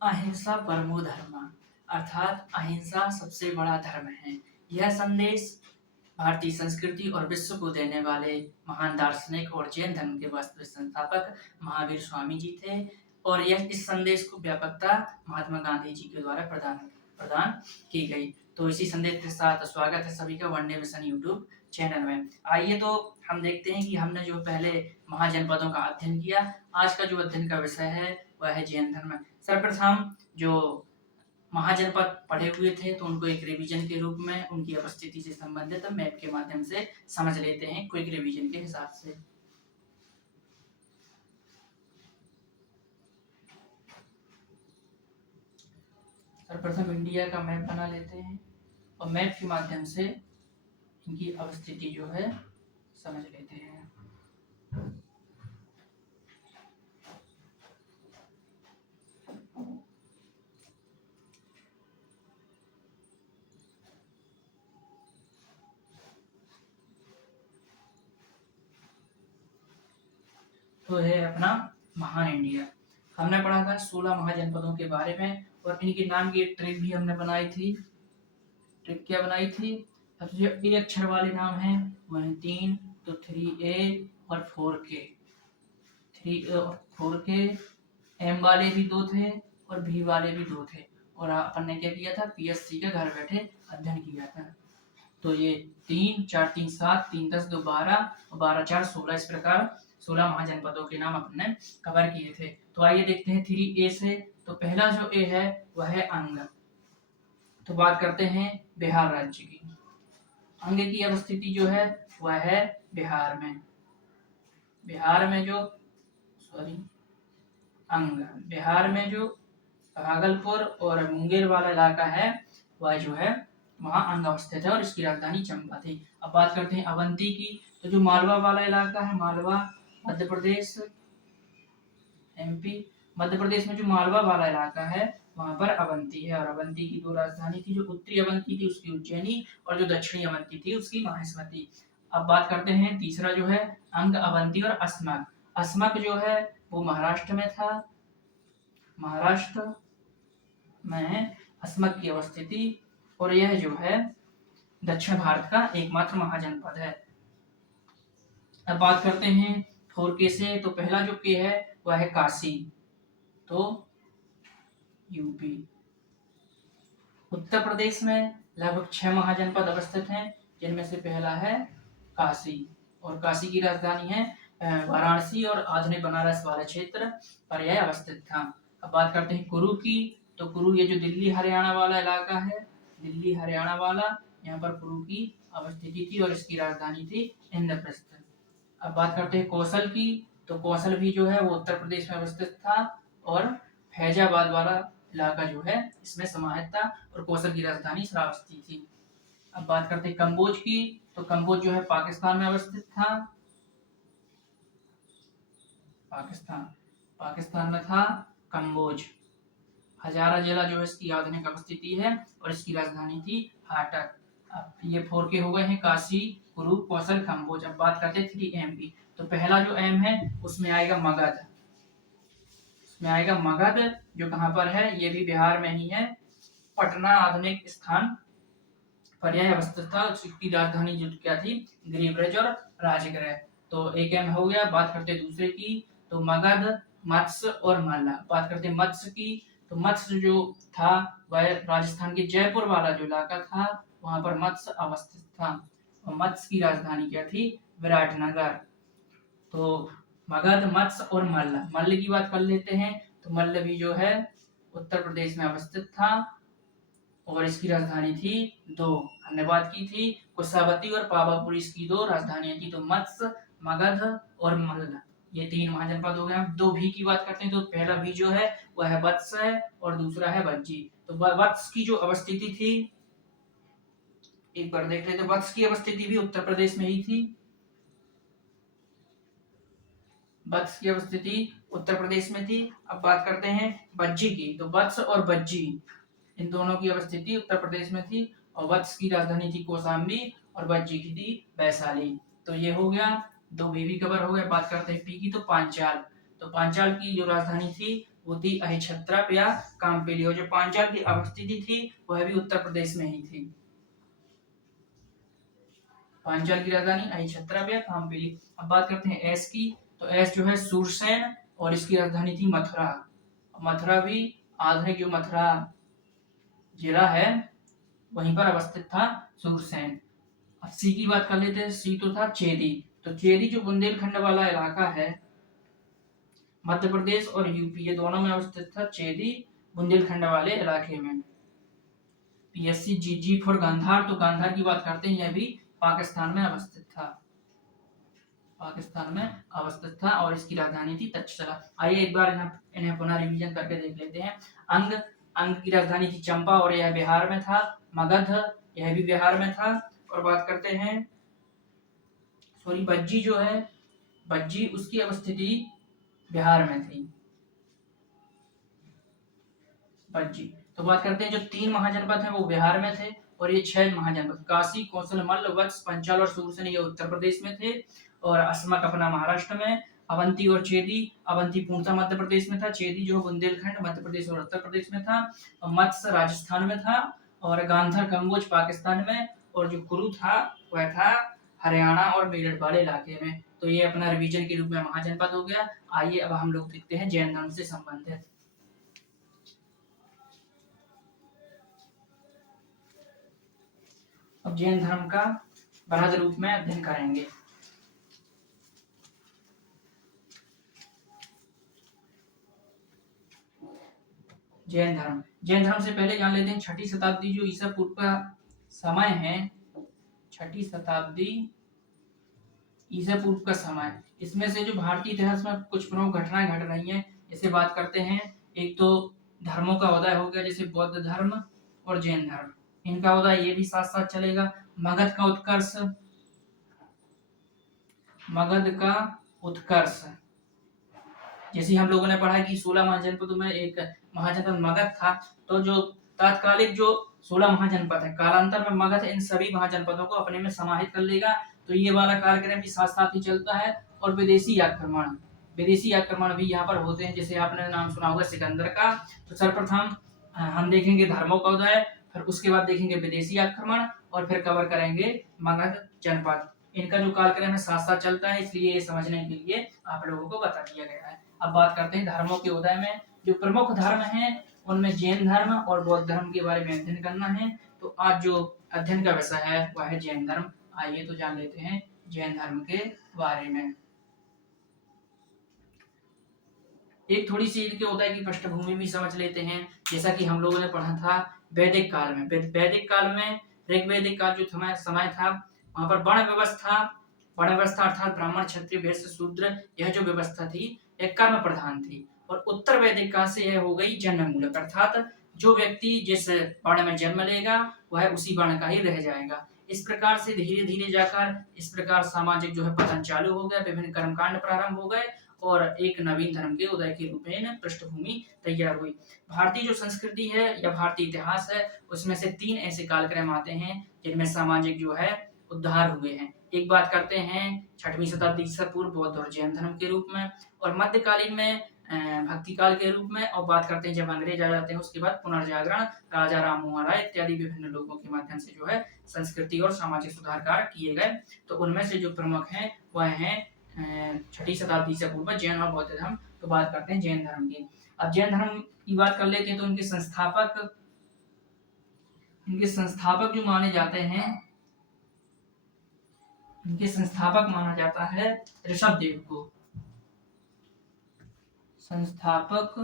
अहिंसा परमो धर्म अर्थात अहिंसा सबसे बड़ा धर्म है। यह संदेश भारतीय संस्कृति और विश्व को देने वाले महान दार्शनिक और जैन धर्म के वास्तविक संस्थापक महावीर स्वामी जी थे और यह इस संदेश को व्यापकता महात्मा गांधी जी के द्वारा प्रदान प्रदान की गई। तो इसी संदेश के साथ स्वागत है सभी का वनडे मिशन यूट्यूब चैनल में। आइए तो हम देखते हैं कि हमने जो पहले महाजनपदों का अध्ययन किया, आज का जो अध्ययन का विषय है वह है जैन धर्म। सर्वप्रथम जो महाजनपद पढ़े हुए थे तो उनको एक रिवीजन के रूप में उनकी उपस्थिति से संबंधित मैप के माध्यम से समझ लेते हैं क्विक रिवीजन के हिसाब से। सर्वप्रथम इंडिया का मैप बना लेते हैं और मैप के माध्यम से इनकी अवस्थिति जो है समझ लेते हैं। तो है अपना महान इंडिया। हमने पढ़ा था 16 महाजनपदों के बारे में और इनके नाम की एक ट्रिक भी हमने बनाई थी। ट्रिक क्या बनाई थी? सबसे जो ए अक्षर वाले नाम हैं वह है 3, तो 3A और 4K। 3 और 4K, एम वाले भी 2 थे और भी वाले भी 2 थे और अपन ने क्या किया था, पीएससी के घर बैठे अध्ययन किया था। तो ये 3 4 3 7 3 10 2 12 और 12 4 16 इस प्रकार 16 महाजनपदों के नाम अपने कवर किए थे। तो आइए देखते हैं 3A से। तो पहला जो ए है वह है अंग। तो बात करते हैं बिहार राज्य की। अंग की अवस्थिति जो है वह है बिहार में। बिहार में जो बिहार में जो भागलपुर और मुंगेर वाला इलाका है वह जो है वहाँ अंग अवस्थित है और इसकी राजधानी चंबा थी। अब बात करते हैं अवंती की। तो जो मालवा वाला इलाका है, मालवा मध्य प्रदेश एमपी, मध्य प्रदेश में जो मालवा वाला इलाका है वहां पर अवंती है और अवंती की 2 राजधानी थी। जो उत्तरी अवंती थी उसकी उज्जैनी और जो दक्षिणी अवंती थी उसकी माहेश्वती। अब बात करते हैं तीसरा जो है अंग, अवंती और अस्मक। अस्मक जो है वो महाराष्ट्र में था। महाराष्ट्र में अस्मक की अवस्थिति और यह जो है दक्षिण भारत का एकमात्र महाजनपद है। अब बात करते हैं 4K से। तो पहला जो के है वह है काशी, तो यूपी। उत्तर प्रदेश में लगभग 6 महाजनपद अवस्थित हैं जिनमें से पहला है काशी और काशी की राजधानी है वाराणसी और आधुनिक बनारस वाला क्षेत्र पर यह अवस्थित था। अब बात करते हैं कुरु की। तो कुरु ये जो दिल्ली हरियाणा वाला इलाका है, दिल्ली हरियाणा वाला, यहाँ पर कुरु की अवस्थिति थी और इसकी राजधानी थी इंद्रप्रस्थ। अब बात करते हैं कौशल की। तो कौशल भी जो है वो उत्तर प्रदेश में अवस्थित था और फैजाबाद वाला इलाका जो है इसमें समाहित था और कौशल की राजधानी श्रावस्ती थी। अब बात करते हैं कंबोज की। तो कंबोज जो है पाकिस्तान में अवस्थित था। पाकिस्तान में था कंबोज। हजारा जिला जो है इसकी आधुनिक अवस्थिति है और इसकी राजधानी थी हाटक। अब ये 4K हो गए हैं काशी, कुरु, कौशल, कंबोज। अब बात करते हैं 3M की। तो पहला जो एम है उसमें आएगा मगध। उसमें आएगा मगध जो कहाँ पर है, ये भी बिहार में ही है। पटना आधुनिक स्थान पर यह अवस्थित था। उसकी राजधानी जो क्या थी, गिरिब्रज और राजगृह। तो एक एम हो गया। बात करते हैं दूसरे की। तो मगध, मत्स्य और मल्ल। बात करते हैं मत्स्य की। तो मत्स्य जो था वह राजस्थान के जयपुर वाला जो इलाका था वहां पर मत्स्य अवस्थित था और मत्स्य की राजधानी क्या थी, विराटनगर। तो मगध, मत्स्य और मल्ल। मल्ल की बात कर लेते हैं। तो मल्ल भी जो है उत्तर प्रदेश में अवस्थित था और इसकी राजधानी थी 2। हमने बात की थी कुशावती और पावापुरी, इसकी 2 राजधानियां थी। तो मत्स्य, मगध और मल्ल, ये 3 महाजनपद हो गए। 2 भी की बात करते हैं। तो पहला भी जो है वह है वत्स है और दूसरा है वज्जी। तो वत्स की जो अवस्थिति थी एक बार देख लेते। वत्स की अवस्थिति भी उत्तर प्रदेश में ही थी। वत्स की अवस्थिति उत्तर प्रदेश में थी। अब बात करते हैं वज्जी की। तो वत्स और वज्जी इन दोनों की अवस्थिति उत्तर प्रदेश में थी और वत्स की राजधानी थी कौशाम्बी और वज्जी की थी वैशाली। तो ये हो गया, 2 भी कवर हो गए। बात करते हैं पी की। तो पांचाल। तो पांचाल की जो राजधानी थी वो थी अहिछत्रप या कामपेली। और जो पांचाल की अवस्थिति थी वह भी उत्तर प्रदेश में ही थी। पांचाल की राजधानी अहिछत्रप या कामपेली। अब बात करते हैं एस की, तो एस जो है सूरसेन और इसकी राजधानी थी मथुरा। मथुरा भी आधुनिक जो मथुरा जिला है वहीं पर अवस्थित था सूरसेन। अब सी की बात कर लेते हैं। सी तो था चेदी। तो चेदी जो बुंदेलखंड वाला इलाका है, मध्य प्रदेश और यूपी ये दोनों में अवस्थित था चेदी, बुंदेलखंड वाले इलाके में। पीएससी जीजी फॉर गांधार, तो गांधार की बात करते हैं, यह भी पाकिस्तान में अवस्थित था। पाकिस्तान में अवस्थित था और इसकी राजधानी थी तक्षशिला। आइए एक बार इन्हें पुनः रिवीजन करके देख लेते हैं। अंग अंग की राजधानी थी चंपा और यह बिहार में था। मगध यह भी बिहार में था। और बात करते हैं बज्जी जो है, बज्जी उसकी अवस्थिति बिहार में थी। बज्जी। तो बात करते हैं जो 3 महाजनपद हैं वो बिहार में थे और ये 6 महाजनपद काशी, कौशल, मल्ल, वत्स, पंचाल और सूरसेन ये उत्तर प्रदेश में थे। और अस्मक अपना महाराष्ट्र में। अवंती और चेदी, अवंती पूर्णतः मध्य प्रदेश में था, चेदी जो बुंदेलखंड मध्य प्रदेश और उत्तर प्रदेश में था। और मत्स्य राजस्थान में था। और गांधार कम्बोज पाकिस्तान में। और जो कुरु था वह था हरियाणा और मेरठ वाले इलाके में। तो ये अपना रिवीजन के रूप में महाजनपद हो गया। आइए अब हम लोग देखते हैं जैन धर्म से संबंधित। अब जैन धर्म का बृहद रूप में अध्ययन करेंगे। जैन धर्म से पहले जान लेते हैं 6ठी शताब्दी जो ईसा पूर्व का समय है। 6ठी शताब्दी ईसा पूर्व का समय, इसमें से जो भारतीय इतिहास में कुछ प्रमुख घटनाएं घट रही हैं इसे बात करते हैं। एक तो धर्मों का उदय हो गया, जैसे बौद्ध धर्म और जैन धर्म, इनका उदय ये भी साथ साथ चलेगा। मगध का उत्कर्ष, जैसे हम लोगों ने पढ़ा कि 16 महाजनपदों में एक महाजनपद मगध था। तो जो तात्कालिक जो 16 महाजनपद है, कालांतर में मगध इन सभी महाजनपदों को अपने में समाहित कर लेगा। तो ये वाला कार्यक्रम भी साथ साथ ही चलता है। और विदेशी आक्रमण भी यहाँ पर होते हैं, जैसे आपने नाम सुना होगा सिकंदर का। तो सर्वप्रथम हम देखेंगे धर्मों का उदय, फिर उसके बाद देखेंगे विदेशी आक्रमण और फिर कवर करेंगे मगध जनपद। इनका जो कार्यक्रम है साथ साथ चलता है, इसलिए ये समझने के लिए आप लोगों को बता दिया गया है। अब बात करते हैं धर्मों के उदय में। जो प्रमुख धर्म हैं उनमें जैन धर्म और बौद्ध धर्म के बारे में अध्ययन करना है। तो आज जो अध्ययन का विषय है वह है जैन धर्म। आइए तो जान लेते हैं जैन धर्म के बारे में। एक थोड़ी सी इनके उदय की पृष्ठभूमि भी समझ लेते हैं। जैसा कि हम लोगों ने पढ़ा था वैदिक काल में, ऋग्वैदिक काल जो समय था वहां पर वर्ण व्यवस्था अर्थात ब्राह्मण, क्षत्रिय, वैश्य, शूद्र, यह जो व्यवस्था थी यह कर्म प्रधान थी। और उत्तर वैदिक काल से यह हो गई जन्म मूलक, अर्थात जो व्यक्ति जिस वर्ण में जन्म लेगा वह उसी वर्ण का ही रह जाएगा। इस प्रकार से धीरे धीरे जाकर इस प्रकार सामाजिक जो है पतन चालू हो गया, विभिन्न कर्मकांड प्रारंभ हो गए और एक नवीन धर्म के उदय के रूप में पृष्ठभूमि तैयार हुई। भारतीय जो संस्कृति है या भारतीय इतिहास है उसमें से 3 ऐसे कालक्रम आते हैं जिनमें सामाजिक जो है उद्धार हुए हैं। एक बात करते हैं 6वीं शताब्दी ईसा पूर्व बौद्ध और जैन धर्म के रूप में, और मध्यकालीन में भक्ति काल के रूप में, और बात करते हैं जब अंग्रेज आ जाते हैं उसके बाद पुनर्जागरण, राजा राम मोहन राय इत्यादि विभिन्न लोगों के माध्यम से जो है संस्कृति और सामाजिक सुधार कार्य किए गए। तो उनमें से जो प्रमुख हैं वह हैं 6ठी शताब्दी से पूर्व जैन और बौद्ध धर्म। तो बात करते हैं जैन धर्म की। अब जैन धर्म की बात कर लेते हैं तो इनके संस्थापक जो माने जाते हैं, इनके संस्थापक माना जाता है ऋषभदेव को। संस्थापक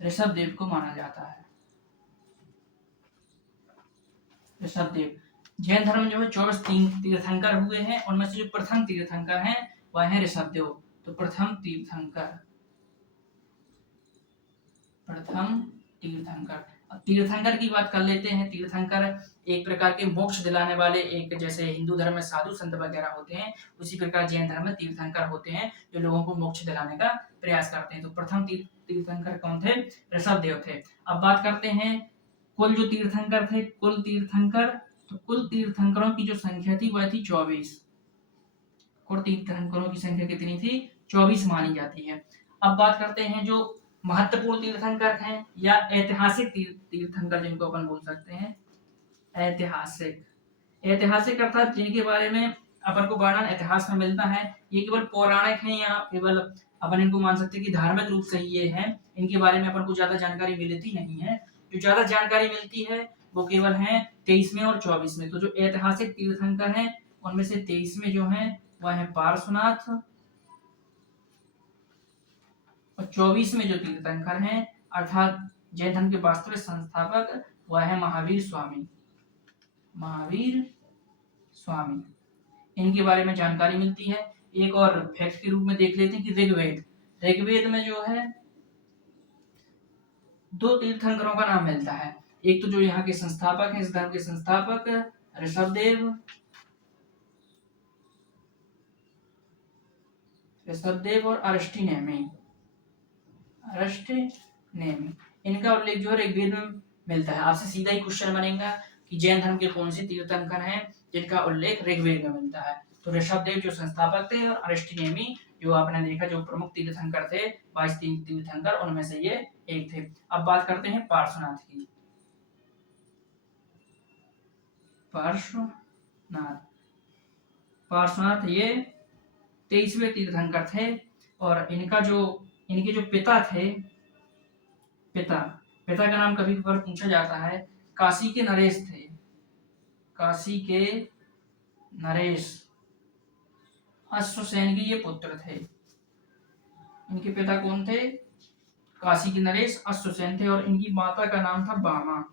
ऋषभदेव को माना जाता है। ऋषभदेव। जैन धर्म जो है 24 तीर्थंकर हुए हैं, उनमें से जो प्रथम तीर्थंकर हैं वह है ऋषभदेव। तो प्रथम तीर्थंकर की बात कर लेते हैं। तीर्थंकर एक प्रकार के मोक्ष दिलाने वाले, एक जैसे हिंदू धर्म में साधु संत वगैरह होते हैं उसी प्रकार जैन धर्म में तीर्थंकर होते हैं जो लोगों को मोक्ष दिलाने का प्रयास करते हैं। तो प्रथम तीर्थंकर कौन थे? ऋषभदेव थे। अब बात करते हैं कुल जो तीर्थंकर थे, तो कुल तीर्थंकरों की जो संख्या थी वह थी 24। कुल तीर्थंकरों की संख्या कितनी थी? 24 मानी जाती है। अब बात करते हैं जो महत्वपूर्ण तीर्थंकर हैं या ऐतिहासिक तीर्थंकर जिनको अपन बोल सकते हैं। ऐतिहासिक, ऐतिहासिक अर्थात जिनके बारे में अपन को वर्णन इतिहास में मिलता है, ये केवल पौराणिक हैं या केवल अपन इनको मान सकते हैं कि धार्मिक रूप से ये हैं, इनके बारे में अपन को ज्यादा जानकारी मिलती नहीं है। जो ज्यादा जानकारी मिलती है वो केवल है 23वें और 24वें। तो जो ऐतिहासिक तीर्थंकर हैं उनमें से 23वें जो है वह है पार्श्वनाथ, और 24वें जो तीर्थंकर हैं अर्थात जैन धर्म के वास्तविक संस्थापक वह है महावीर स्वामी। महावीर स्वामी, इनके बारे में जानकारी मिलती है। एक और फैक्ट के रूप में देख लेते हैं कि ऋग्वेद, ऋग्वेद में जो है 2 तीर्थंकरों का नाम मिलता है। एक तो जो यहाँ के संस्थापक हैं, इस धर्म के संस्थापक ऋषभदेव और अरिष्टनेमी, इनका उल्लेख जो है ऋग्वेद में मिलता है। आपसे सीधा ही क्वेश्चन बनेगा कि जैन धर्म के कौन से तीर्थंकर हैं जिनका उल्लेख ऋग्वेद में मिलता है। तो ऋषभदेव जो संस्थापक थे और अरिष्टनेमी जो आपने देखा जो प्रमुख तीर्थंकर थे, 22 तीर्थंकर, उनमें से ये एक थे। अब बात करते हैं पार्श्वनाथ की। पार्श्वनाथ ये 23वें तीर्थंकर थे और इनके जो पिता थे, पिता का नाम कभी कभार पूछा जाता है, काशी के नरेश थे। काशी के नरेश अश्वसेन के ये पुत्र थे। इनके पिता कौन थे? काशी के नरेश अश्वसेन थे और इनकी माता का नाम था बामा।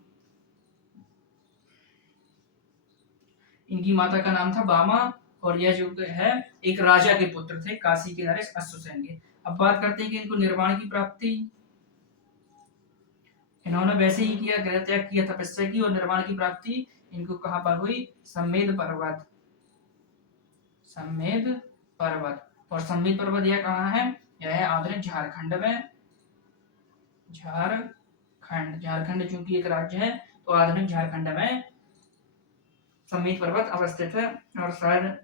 इनकी माता का नाम था बामा और यह जो है एक राजा के पुत्र थे, काशी के नरेश अश्वसेन के। अब बात करते हैं कि इनको निर्वाण की प्राप्ति, इन्होंने वैसे ही किया, गृह त्याग किया, तपस्या की और निर्वाण की प्राप्ति इनको कहां पर हुई? सम्मेद पर्वत। सम्मेद पर्वत, और सम्मेद पर्वत यह कहाँ है? यह है आधुनिक झारखंड में। झारखंड चूंकि एक राज्य है तो आधुनिक झारखंड में सम्मेद पर्वत अवस्थित है और शायद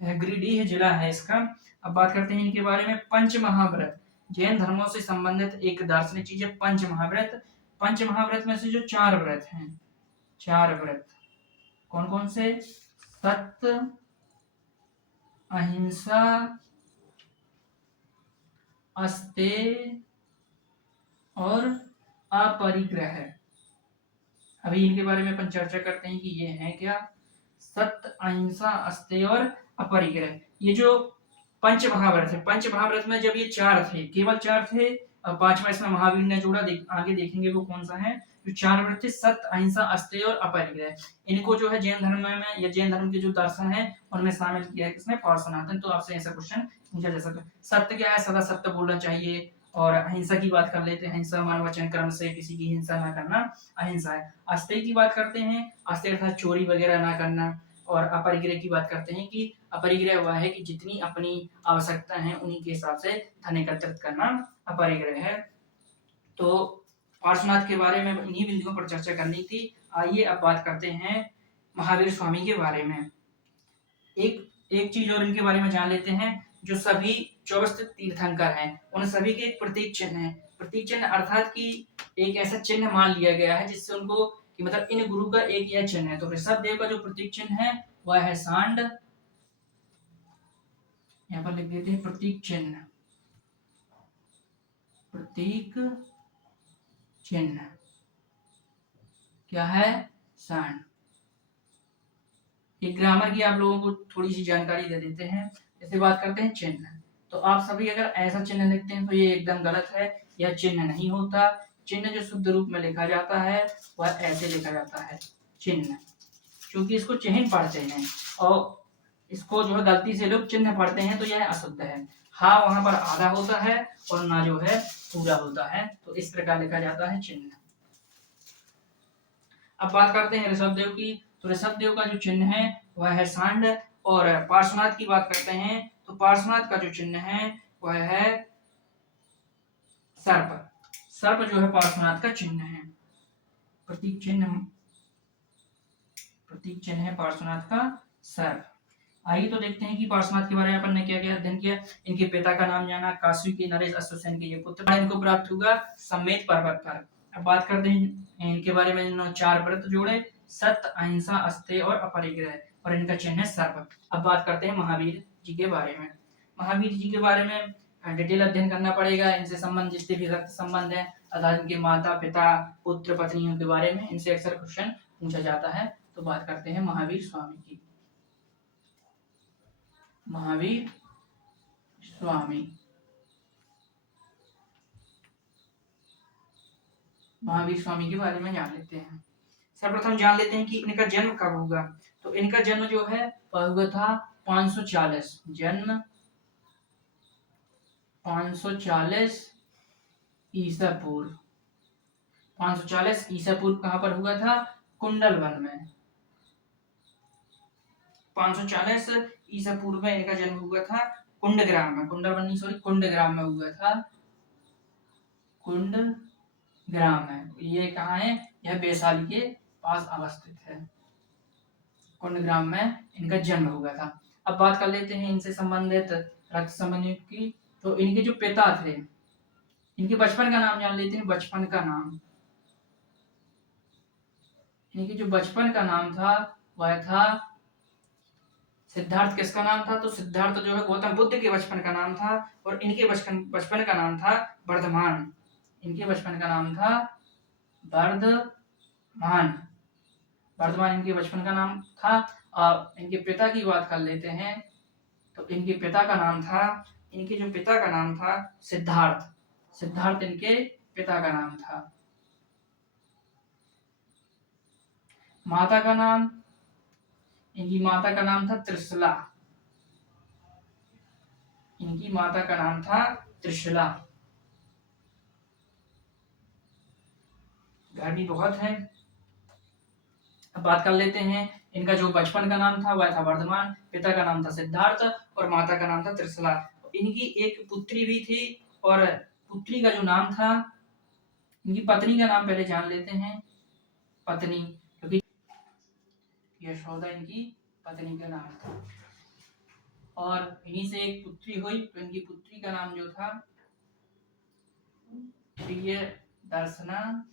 गिरिडीह जिला है इसका। अब बात करते हैं इनके बारे में। पंच महाव्रत, जैन धर्मों से संबंधित एक दार्शनिक चीज है पंच महाव्रत। पंच महाव्रत में से जो 4 व्रत हैं, 4 व्रत कौन कौन से? सत्य, अहिंसा, अस्तेय और अपरिग्रह। अभी इनके बारे में अपन चर्चा करते हैं कि ये हैं क्या? सत्य, अहिंसा, अस्तेय और अपरिग्रह। ये जो पंच महाव्रत है, पंच महाव्रत में जब ये 4 थे, केवल 4 थे, अब 5वां इसमें महावीर ने जोड़ा, आगे देखेंगे वो कौन सा है। जो 4 व्रत थे, सत्य, अहिंसा, अस्तेय और अपरिग्रह, इनको जो है जैन धर्म में या जैन धर्म के जो दर्शन है उनमें शामिल किया है किसने? पार्श्वनाथ। तो आपसे ऐसा क्वेश्चन पूछा जा सकता है। सत्य क्या है? सदा सत्य बोलना चाहिए। और अहिंसा की बात कर लेते हैं, अहिंसा मान वचन कर्म से किसी की हिंसा ना करना अहिंसा है। अस्तेय की बात करते हैं, अस्तेय अर्थात चोरी वगैरह ना करना। और अपरिग्रह की बात करते हैं कि अपरिग्रह वह है कि जितनी अपनी आवश्यकता है उन्हीं के हिसाब से धन एकत्रित करना अपरिग्रह है। तो पार्श्वनाथ के बारे में इन्हीं बिंदुओं पर चर्चा करनी थी। आइए अब बात करते हैं महावीर स्वामी के बारे में। एक चीज और इनके बारे में जान लेते हैं। जो सभी 24 तीर्थंकर हैं उन सभी के एक प्रतीक चिन्ह है। प्रतीक चिन्ह अर्थात कि एक ऐसा चिन्ह मान लिया गया है जिससे उनको कि मतलब इन गुरु का एक यह चिन्ह है। तो ऋषभदेव का जो प्रतीक चिन्ह है वह है सांड, यहाँ पर लिख देते हैं प्रतीक चिन्ह। प्रतीक चिन्ह क्या है? सांड। एक ग्रामर की आप लोगों को थोड़ी सी जानकारी दे देते हैं। जैसे बात करते हैं चिन्ह, तो आप सभी अगर ऐसा चिन्ह लिखते हैं तो ये एकदम गलत है। यह चिन्ह नहीं होता। चिन्ह जो शुद्ध रूप में लिखा जाता है वह ऐसे लिखा जाता है चिन्ह, क्योंकि इसको चिन्ह पढ़ते हैं और इसको जो है गलती से लोग चिन्ह पढ़ते हैं तो यह अशुद्ध है। हाँ वहां पर आधा होता है और ना जो है पूरा होता है, तो इस प्रकार लिखा जाता है चिन्ह। अब बात करते हैं ऋषभदेव की। तो ऋषभदेव का जो चिन्ह है वह है सांड। और पार्श्वनाथ की बात करते हैं तो पार्श्वनाथ का जो चिन्ह है वह है सर्प। सर्प जो है पार्श्वनाथ का चिन्ह है। प्रतीक चिन्ह है पार्श्वनाथ का सर्प। आइए तो देखते हैं कि पार्श्वनाथ के बारे में अपन ने क्या क्या अध्ययन किया। इनके पिता का नाम जाना, काशी के नरेश अश्वसेन के ये पुत्र, इनको प्राप्त हुआ समेत पर्वत पर। अब बात करते हैं इनके बारे में। इन्होंने 4 व्रत जोड़े, सत्य, अहिंसा, अस्तेय और अपरिग्रह, और इनका चिन्ह है सर्प। अब बात करते हैं महावीर जी के बारे में। महावीर जी के बारे में डिटेल अध्ययन करना पड़ेगा। इनसे संबंध जितने भी रक्त संबंध है, अर्थात इनके माता पिता पुत्र पत्नियों के बारे में इनसे अक्सर क्वेश्चन पूछा जाता है। तो बात करते हैं महावीर स्वामी की। महावीर स्वामी, महावीर स्वामी के बारे में जान लेते हैं। सर्वप्रथम जान लेते हैं कि इनका जन्म कब हुआ। तो इनका जन्म जो है हुआ था 540, जन्म 540 ईसा पूर्व। 540 ईसा पूर्व कहां पर हुआ था? कुंडल वन में। 540 ईसा पूर्व में इनका जन्म हुआ था कुंडग्राम में, कुंडल नहीं सॉरी कुंडग्राम में हुआ था। कुंडग्राम है, ये कहाँ है? यह वैशाली के पास अवस्थित है। कुंडग्राम में इनका जन्म हुआ था। अब बात कर लेते हैं इनसे संबंधित रक्त संबंधी की। तो इनके जो पिता थे, इनके बचपन का नाम जान लेते हैं। बचपन का नाम, इनके जो बचपन का नाम था वह था सिद्धार्थ। किसका नाम था? तो सिद्धार्थ जो है गौतम बुद्ध के बचपन का नाम था। और इनके बचपन का नाम था वर्धमान। इनके बचपन का नाम था वर्धमान। वर्धमान इनके बचपन का नाम था। अब इनके पिता की बात कर लेते हैं। तो इनके पिता का नाम था, इनके जो पिता का नाम था सिद्धार्थ। सिद्धार्थ इनके पिता का नाम था। माता का नाम, इनकी माता का नाम था त्रिशला। इनकी माता का नाम था त्रिशला। गर्मी बहुत है। अब बात कर लेते हैं इनका जो बचपन का नाम था वह था वर्धमान, पिता का नाम था सिद्धार्थ और माता का नाम था त्रिशला। इनकी एक पुत्री भी थी, और पुत्री का जो नाम था, इनकी पत्नी का नाम पहले जान लेते हैं। पत्नी, क्योंकि यशोदा इनकी पत्नी का नाम था। और इन्हीं से एक पुत्री हुई, तो इनकी पुत्री का नाम जो था प्रिय दर्शना,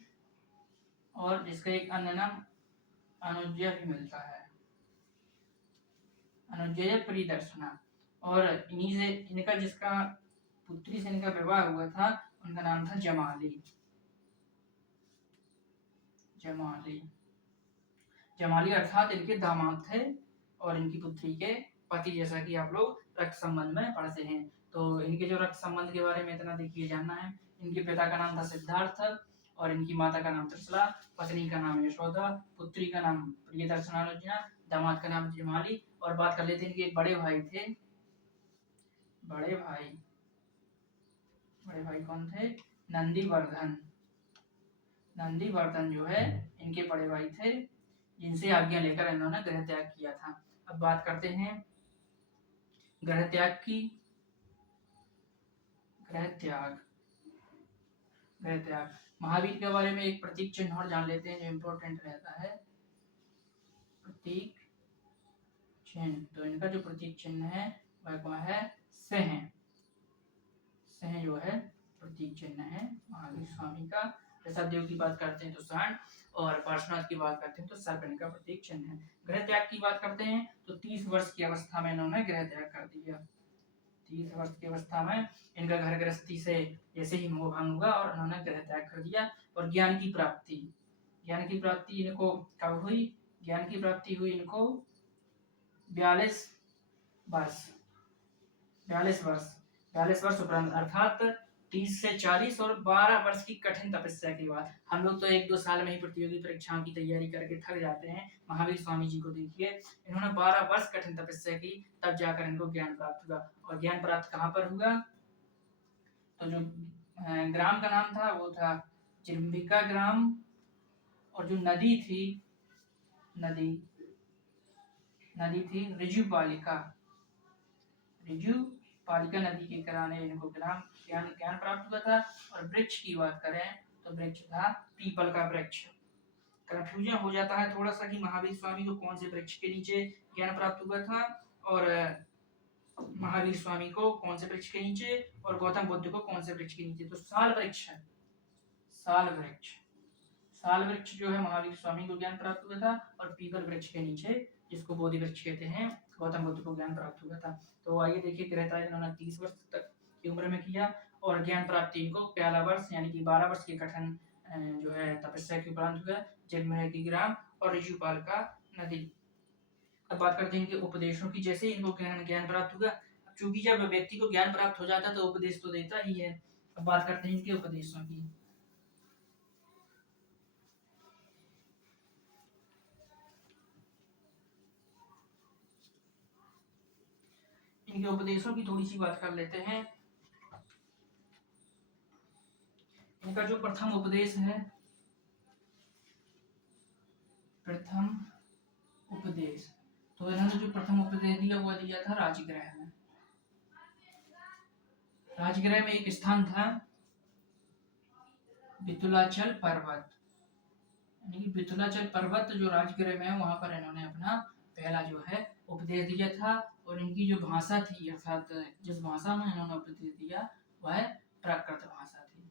और जिसका एक अन्य नाम अनुज्ञा भी मिलता है, अनुज्ञा प्रियदर्शना। और इन्हीं से इनका जिसका पुत्री से इनका विवाह हुआ था उनका नाम था जमाली। जमाली, जमाली अर्थात इनके दामाद थे और इनकी पुत्री के पति, जैसा कि आप लोग रक्त संबंध में पढ़ते हैं। तो इनके जो रक्त संबंध के बारे में इतना देखिए जानना है। इनके पिता का नाम था सिद्धार्थ और इनकी माता का नाम त्रिशला, पत्नी का नाम यशोदा, पुत्री का नाम प्रियदर्शनानुज्ञा, दामाद का नाम जमाली। और बात कर लेते हैं इनके एक बड़े भाई थे। बड़े भाई, बड़े भाई कौन थे? नंदीवर्धन। नंदीवर्धन जो है इनके बड़े भाई थे, जिनसे आज्ञा लेकर इन्होंने गृह त्याग किया था। अब बात करते हैं गृह त्याग की। गृह त्याग, गृह त्याग, महावीर के बारे में एक प्रतीक चिन्ह और जान लेते हैं जो इम्पोर्टेंट रहता है। प्रतीक चिन्ह, तो इनका जो प्रतीक चिन्ह है वह कौन है? सिंह। सिंह जो है प्रतीक चिन्ह है महावीर स्वामी का। प्रसाद देव की बात करते हैं तो सांड, और पार्श्वनाथ की बात करते हैं तो सर्प इनका प्रतीक चिन्ह है। गृह त्याग की बात करते हैं तो 30 वर्ष की अवस्था में इन्होंने गृह त्याग कर दिया। 30 वर्ष की अवस्था में इनका घर गृहस्थी से जैसे ही मोह भंग हुआ और उन्होंने गृह त्याग कर दिया। और ज्ञान की प्राप्ति, ज्ञान की प्राप्ति इनको कब हुई? ज्ञान की प्राप्ति हुई इनको 42 वर्ष, 42 वर्ष, 42 वर्ष उपरांत, अर्थात 30 से 40 और 12 वर्ष की कठिन तपस्या के बाद। हम लोग तो 1-2 साल में ही प्रतियोगी परीक्षाओं की तैयारी करके थक जाते हैं। महावीर स्वामी जी को देखिए, इन्होंने 12 वर्ष कठिन तपस्या की, तब जाकर इनको ज्ञान प्राप्त हुआ। और ज्ञान प्राप्त कहाँ पर हुआ? तो जो ग्राम का नाम था वो था चिम्बिका ग्राम, और जो नदी थी, नदी थी ऋजुपालिका। ऋजुपालिका नदी के किनारे इनको ज्ञान प्राप्त हुआ था। और वृक्ष की बात करें तो वृक्ष था पीपल का वृक्ष। कंफ्यूजन हो जाता है थोड़ा सा कि महावीर स्वामी को कौन से वृक्ष के नीचे ज्ञान प्राप्त हुआ था और महावीर स्वामी को कौन से वृक्ष के नीचे और गौतम बुद्ध को कौन से वृक्ष के नीचे? तो साल वृक्ष है, साल वृक्ष। साल वृक्ष जो है महावीर स्वामी को ज्ञान प्राप्त हुआ था, और पीपल वृक्ष के नीचे जिसको बोधि वृक्ष कहते हैं गौतम बुद्ध को ज्ञान प्राप्त हुआ था। तो आइए देखिए, त्रेता इन्होंने 30 वर्ष तक की उम्र में किया, और ज्ञान प्राप्ति इनको 11 वर्ष यानी कि 12 वर्ष के कठिन जो है तपस्या के उपरांत हुआ, जगमोहन की ग्राम और ऋजुपाल का नदी। अब बात करते हैं इनके उपदेशों की। जैसे इनको ज्ञान प्राप्त हुआ, चूंकि जब व्यक्ति को ज्ञान प्राप्त हो जाता है तो उपदेश तो देता ही है। अब बात करते हैं इनके उपदेशों की। इनके उपदेशों की थोड़ी सी बात कर लेते हैं। इनका जो प्रथम उपदेश है, प्रथम उपदेश, तो इन्होंने जो प्रथम उपदेश दिया वो दिया था राजगृह में। राजगृह में एक स्थान था वितुलाचल पर्वत, यानी कि वितुलाचल पर्वत जो राजगृह में है, वहां पर इन्होंने अपना पहला जो है उपदेश दिया था। और इनकी जो भाषा थी, अर्थात जिस भाषा में इन्होंने उपदेश दिया वह प्राकृत भाषा थी,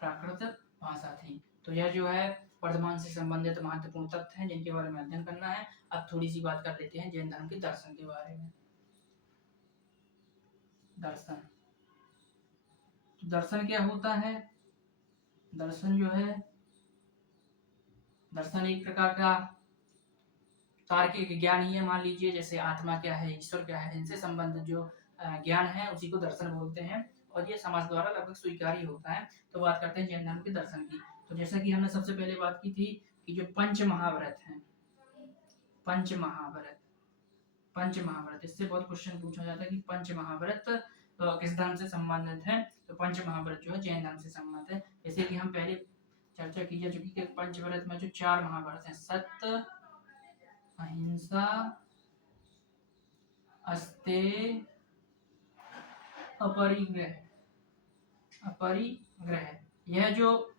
प्राकृत भाषा थी। तो यह जो है वर्तमान से संबंधित महत्वपूर्ण तथ्य हैं जिनके बारे में अध्ययन करना है। अब थोड़ी सी बात कर लेते हैं जैन धर्म के दर्शन के बारे में। दर्शन, दर्शन क्या होता है? दर्शन जो है, दर्शन एक प्रकार का तार्किक ज्ञान ही है। मान लीजिए जैसे आत्मा क्या है, ईश्वर क्या है, इनसे संबंधित जो ज्ञान है उसी को दर्शन बोलते हैं, और ये समाज द्वारा लगभग स्वीकार्य होता है। तो बात करते हैं जैन धर्म के दर्शन की। तो जैसा कि हमने सबसे पहले बात की थी कि जो पंच महाव्रत हैं, पंच महाव्रत, पंच महाव्रत, इससे बहुत क्वेश्चन पूछा जाता है कि पंच महाव्रत किस धर्म से संबंधित है। तो पंच महाव्रत जो है जैन धर्म से संबंधित है। जैसे कि हम पहले चर्चा की जा चुकी है, पंचव्रत में जो 4 महाव्रत हैं, सत्य, अहिंसा, अस्तेय, अपरिग्रह, अपरिग्रह, यह जो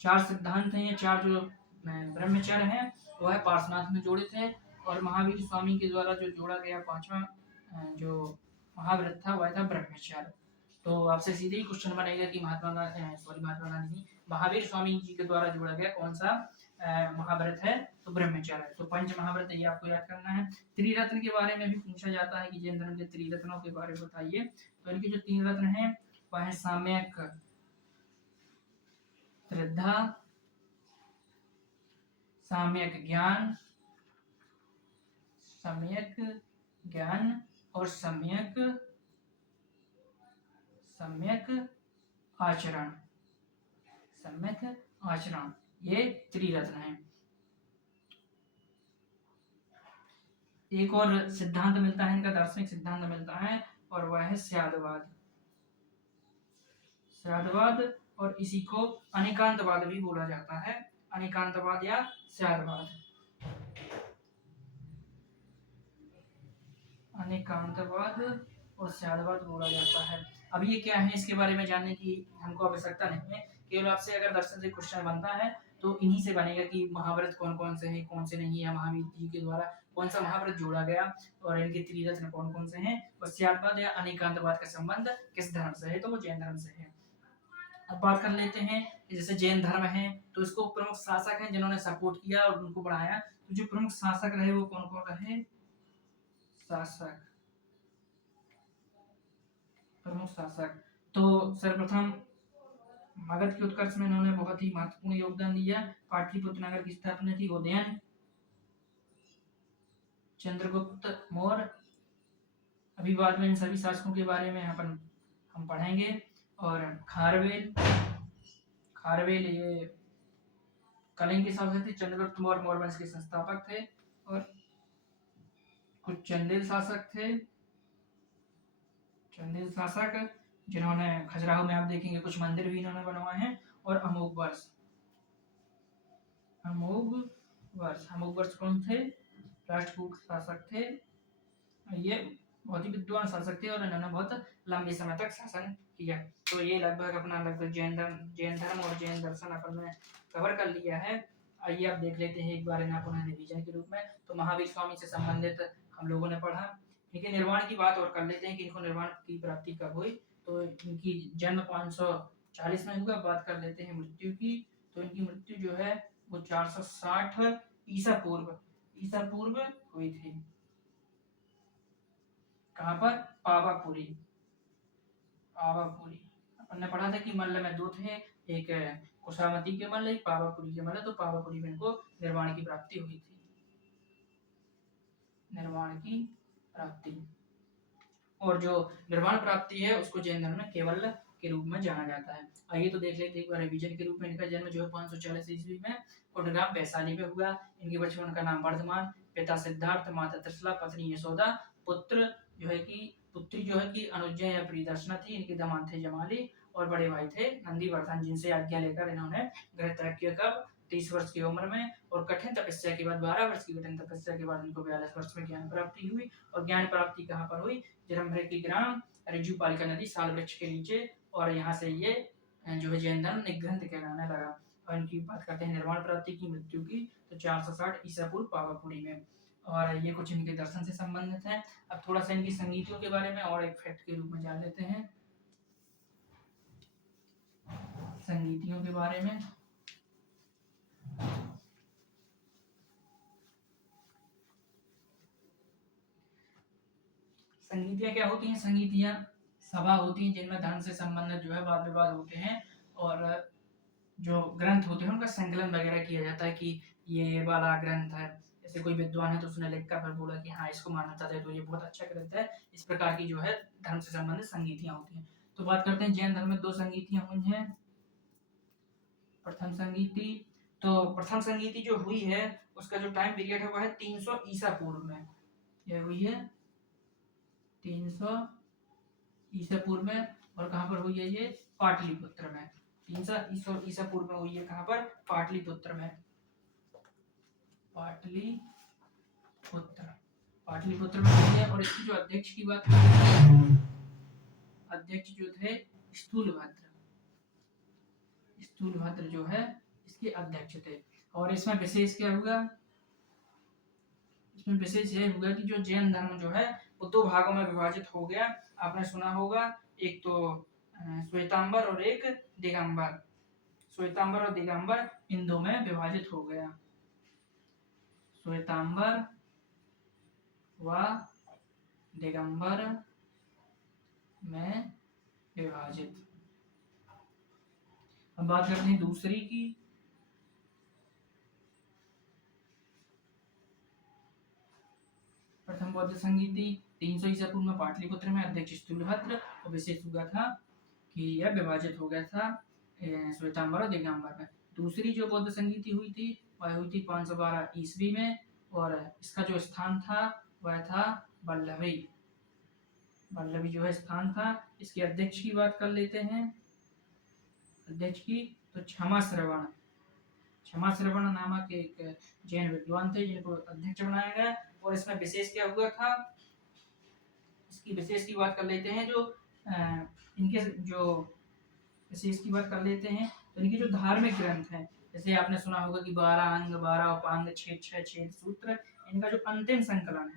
4 सिद्धांत हैं, ये 4 जो ब्रह्मचर्य हैं, वह पार्श्वनाथ में जोड़े थे। और महावीर स्वामी के द्वारा जो जोड़ा गया 5वां जो महाव्रत था वह था ब्रह्मचर्य। तो आपसे सीधे ही क्वेश्चन बनेगा कि महात्मा गांधी महावीर स्वामी जी के द्वारा जोड़ा गया कौन सा महाव्रत है? तो ब्रह्मचर्य। तो पंच महाव्रत ये आपको याद करना है। त्रिरत्न के बारे में भी पूछा जाता है कि जैन धर्म के त्रिरत्नों के बारे में बताइए। तो इनके जो 3 रत्न हैं वह है सम्यक, श्रद्धा, सम्यक ज्ञान, सम्यक ज्ञान और सम्यक आचरण, सम्यक आचरण, ये त्रिरत्न है। एक और सिद्धांत मिलता है इनका, दार्शनिक सिद्धांत मिलता है, और वह है स्यादवाद, स्यादवाद, और इसी को अनेकांतवाद भी बोला जाता है, अनेकांतवाद या स्यादवाद, अनेकांतवाद और स्यादवाद बोला जाता है। अब ये क्या है इसके बारे में जानने की हमको आवश्यकता नहीं है, केवल आपसे अगर दर्शन से क्वेश्चन बनता है तो इन्हीं से बनेगा कि महाव्रत कौन कौन से हैं, कौन से नहीं है, महावीर जी के द्वारा कौन सा महाव्रत जोड़ा गया, और इनके त्रिरत्न कौन कौन से हैं, और स्यादवाद या अनेकांतवाद का संबंध किस धर्म से है? तो वो जैन धर्म से है। अब बात कर लेते हैं कि जैसे जैन धर्म है तो इसको प्रमुख शासक हैं जिन्होंने सपोर्ट किया और उनको बढ़ाया। तो जो प्रमुख शासक रहे वो कौन कौन रहे? शासक, प्रमुख शासक, तो सर्वप्रथम मगध के उत्कर्ष में इन्होंने बहुत ही महत्वपूर्ण योगदान दिया। पाटलिपुत्र नगर की स्थापना थी उदयन, चंद्रगुप्त मौर्य। अभी बाद में इन सभी शासकों के बारे में हम पढ़ेंगे। और खारवेल, खारवेल ये कलिंग के शासक थे, चंद्रगुप्त मौर्य मौर्य वंश के संस्थापक थे। और कुछ चंदेल शासक थे, चंदेल शासक जिन्होंने खजुराहो में आप देखेंगे कुछ मंदिर भी इन्होंने बनवाए हैं। और अमोघ वर्ष, अमोघ वर्ष, अमोघ वर्ष कौन थे? राष्ट्रकूट शासक थे। ये बहुत ही विद्वान शासक थे और इन्होंने बहुत लंबे समय तक शासन किया। तो ये लगभग जैन धर्म और जैन दर्शन अपन ने कवर कर लिया है। आइए आप देख लेते हैं एक बार इन्हें पुनः रिवीजन के रूप में। तो महावीर स्वामी से संबंधित हम लोगों ने पढ़ा। इनके निर्माण की बात और कर लेते हैं कि इनको निर्माण की प्राप्ति कब हुई। तो इनकी जन्म 540 में हुआ। बात कर लेते हैं मृत्यु की, तो इनकी मृत्यु जो है वो 460 ईसा पूर्व हुई थी। कहाँ पर? पावापुरी। अपन ने पढ़ा था कि मल्ल में दो थे, एक कुशामती के मल्ल, एक पावापुरी के मल्ल। तो पावापुरी में इनको निर्माण की प्राप्ति हुई थी। निर्माण की प्राप्ति, और जो निर्वाण प्राप्ति है उसको जैन धर्म में केवल के रूप में जाना जाता है। आइए तो देख लेते हैं एक बार रिवीजन के रूप में। इनका जन्म जो है 540 ईस्वी में कोटग्राम वैशाली में हुआ। इनके बचपन का नाम वर्धमान, पिता सिद्धार्थ, माता त्रिशला, पत्नी यशोदा, पुत्री जो है कि अनुज्ञा या प्रियदर्शना थी। इनके दामाद थे जमाली और बड़े भाई थे नंदीवर्धन, जिनसे आज्ञा लेकर इन्होंने गृह त्याग किया। कब? 30 वर्ष की उम्र में। और कठिन तपस्या के बाद 12 वर्ष की कठिन तपस्या के बाद इनको 42 वर्ष में ज्ञान प्राप्ति हुई। और ज्ञान प्राप्ति कहाँ पर हुई? जन्मभृति ग्राम ऋजुपालिका नदी साल वृक्ष के नीचे, और यहाँ से ये जो है जैन धर्म निग्रंथ कहलाने लगा। और इनकी बात करते हैं निर्वाण प्राप्ति की, मृत्यु की, तो 460 ईसा पूर्व पावापुरी में। और ये कुछ इनके दर्शन से संबंधित है। अब थोड़ा सा इनकी संगीतियों के बारे में और एक फैक्ट के रूप में जान लेते हैं। संगीतियों के बारे में संगीतियाँ क्या होती हैं? संगीतियाँ सभा होती हैं जिनमें धर्म से संबंधित जो है वाद विवाद होते हैं, और जो ग्रंथ होते हैं उनका संकलन वगैरह किया जाता है कि ये वाला ग्रंथ है। जैसे कोई विद्वान है तो उसने लिख कर फिर बोला कि हाँ इसको मान्यता दे, तो ये बहुत अच्छा ग्रंथ है। इस प्रकार की जो है धर्म से संबंधित संगीतियाँ होती हैं। तो बात करते हैं जैन धर्म में 2 संगीतियाँ हुई हैं। प्रथम संगीति, तो प्रथम संगीति जो हुई है उसका जो टाइम पीरियड है वह है 300 ईसा पूर्व में। यह हुई है 300 ईसा पूर्व में। और कहाँ पर हुई है ये? पाटलिपुत्र में। 300 ईसा पूर्व में हुई है। कहाँ पर? पाटलिपुत्र में। पाटलिपुत्र में हुई है। और इसकी जो अध्यक्ष की बात करें, अध्यक्ष जो थे स्थूलभद्र जो है इसके अध्यक्ष थे। और इसमें विशेष क्या हुआ? इसमें विशेष यह हुआ कि जो जैन धर्म जो है वो 2 भागों में विभाजित हो गया। आपने सुना होगा, एक तो श्वेतांबर और एक दिगंबर। श्वेतांबर और दिगंबर इन 2 में विभाजित हो गया। श्वेतांबर व दिगंबर में विभाजित। अब बात करते हैं दूसरी की। प्रथम बौद्ध संगीति 300 ईसा पूर्व में पाटलिपुत्र में, अध्यक्ष स्थूलभद्र। और विशेष हुआ था कि यह विभाजित हो गया था श्वेतांबर और दिगंबर में। दूसरी जो बौद्ध संगीति हुई थी वह हुई थी 512 ईस्वी में। और इसका जो स्थान था वह था वल्लभी जो है स्थान था। इसके अध्यक्ष की बात कर लेते हैं। अध्यक्ष की, तो क्षमा श्रवण नामक एक जैन विद्वान थे जिनको अध्यक्ष बनाया गया। और इसमें विशेष क्या हुआ था? इसकी विशेष की बात कर लेते हैं। जो इनके जो विशेष की बात कर लेते हैं, तो इनके जो धार्मिक ग्रंथ हैं, जैसे आपने सुना होगा कि 12 अंग, 12 उपांग, 6 छेद सूत्र, इनका जो अंतिम संकलन,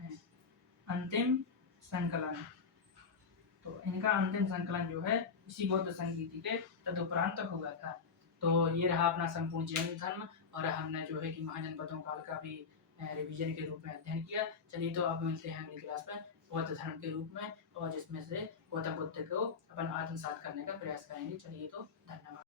तो इनका अंतिम संकलन जो है इसी बौद्ध संगीति के तदुपरांत हुआ था। तो ये रहा अपना संपूर्ण जैन धर्म। और हमने जो है कि महाजनपदों काल का भी रिवीजन के रूप में अध्ययन किया। चलिए तो अब मिलते हैं अगली क्लास में बौद्ध धर्म के रूप में, और जिसमें से गौतम बुद्ध को अपन आत्मसात करने का प्रयास करेंगे। चलिए तो धन्यवाद।